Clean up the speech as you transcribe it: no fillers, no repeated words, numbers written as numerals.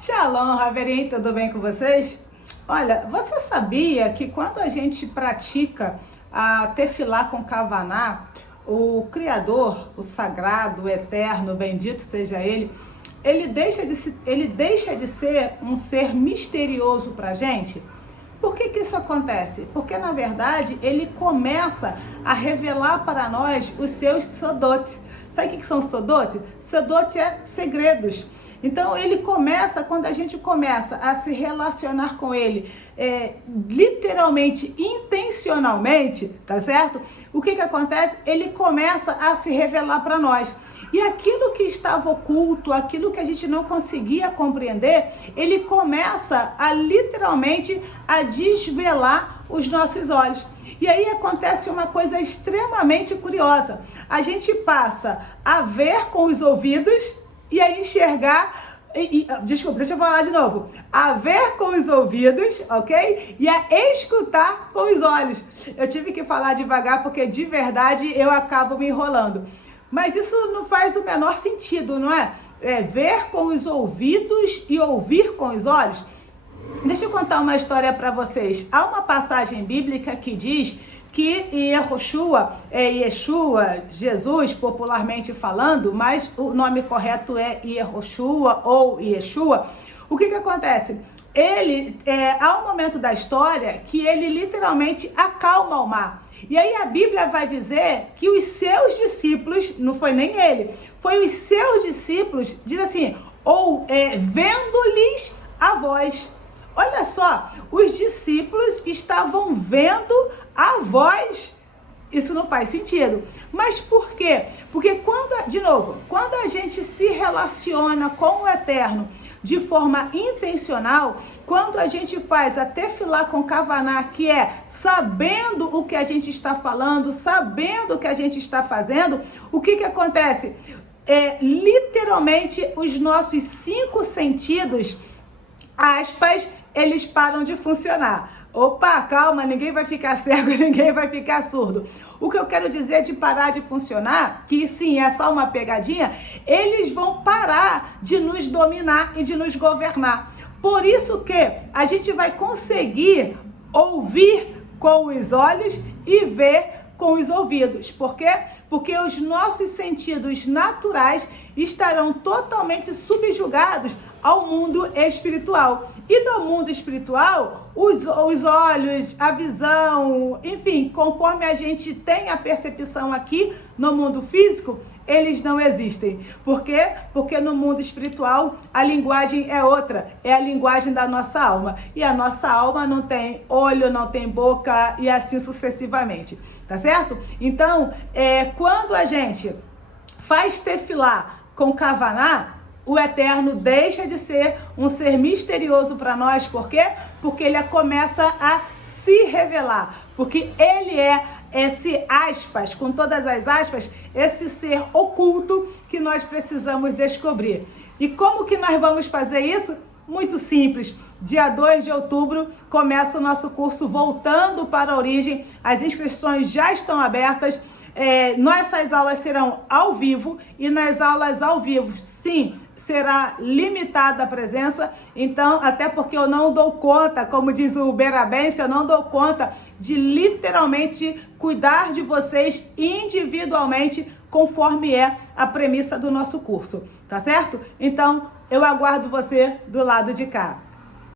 Shalom, Raverim, tudo bem com vocês? Olha, você sabia que quando a gente pratica a tefilá com Kavaná, o Criador, o Sagrado, o Eterno, bendito seja ele deixa de ser um ser misterioso para a gente? Por que isso acontece? Porque, na verdade, ele começa a revelar para nós os seus sodot. Sabe o que são sodot? Sodot é segredos. Então, ele começa, quando a gente começa a se relacionar com ele, literalmente, intencionalmente, tá certo? O que acontece? Ele começa a se revelar para nós. E aquilo que estava oculto, aquilo que a gente não conseguia compreender, ele começa a literalmente a desvelar os nossos olhos. E aí acontece uma coisa extremamente curiosa. A gente passa a ver com os ouvidos e a enxergar, desculpa, deixa eu falar de novo. A ver com os ouvidos, ok? E a escutar com os olhos. Eu tive que falar devagar porque de verdade eu acabo me enrolando. Mas isso não faz o menor sentido, não é? Ver com os ouvidos e ouvir com os olhos. Deixa eu contar uma história para vocês. Há uma passagem bíblica que diz que Yeshua, Jesus, popularmente falando, mas o nome correto é Yehoshua ou Yeshua. O que acontece? Há um momento da história que ele literalmente acalma o mar. E aí a Bíblia vai dizer que os seus discípulos, não foi nem ele, foi os seus discípulos, diz assim, vendo-lhes a voz. Olha só, os discípulos estavam vendo a voz. Isso não faz sentido. Mas por quê? Porque quando a gente se relaciona com o Eterno de forma intencional, quando a gente faz a tefilá com Kavaná, que é sabendo o que a gente está falando, sabendo o que a gente está fazendo, o que acontece? Literalmente os nossos 5 sentidos, aspas, eles param de funcionar. Opa, calma, ninguém vai ficar cego, ninguém vai ficar surdo. O que eu quero dizer de parar de funcionar, que sim, é só uma pegadinha, eles vão parar de nos dominar e de nos governar. Por isso que a gente vai conseguir ouvir com os olhos e ver com os ouvidos. Por quê? Porque os nossos sentidos naturais estarão totalmente subjugados ao mundo espiritual. E no mundo espiritual, os olhos, a visão, enfim, conforme a gente tem a percepção aqui no mundo físico, eles não existem. Por quê? Porque no mundo espiritual a linguagem é outra, é a linguagem da nossa alma. E a nossa alma não tem olho, não tem boca e assim sucessivamente. Tá certo? Então, quando a gente faz tefilá com Kavaná, o Eterno deixa de ser um ser misterioso para nós. Por quê? Porque ele começa a se revelar. Porque ele é esse aspas, com todas as aspas, esse ser oculto que nós precisamos descobrir. E como que nós vamos fazer isso? Muito simples. Dia 2 de outubro começa o nosso curso Voltando para a Origem. As inscrições já estão abertas. Nossas aulas serão ao vivo e nas aulas ao vivo, sim, será limitada a presença. Então, até porque eu não dou conta, como diz o Berabense, eu não dou conta de literalmente cuidar de vocês individualmente, conforme é a premissa do nosso curso, tá certo? Então, eu aguardo você do lado de cá.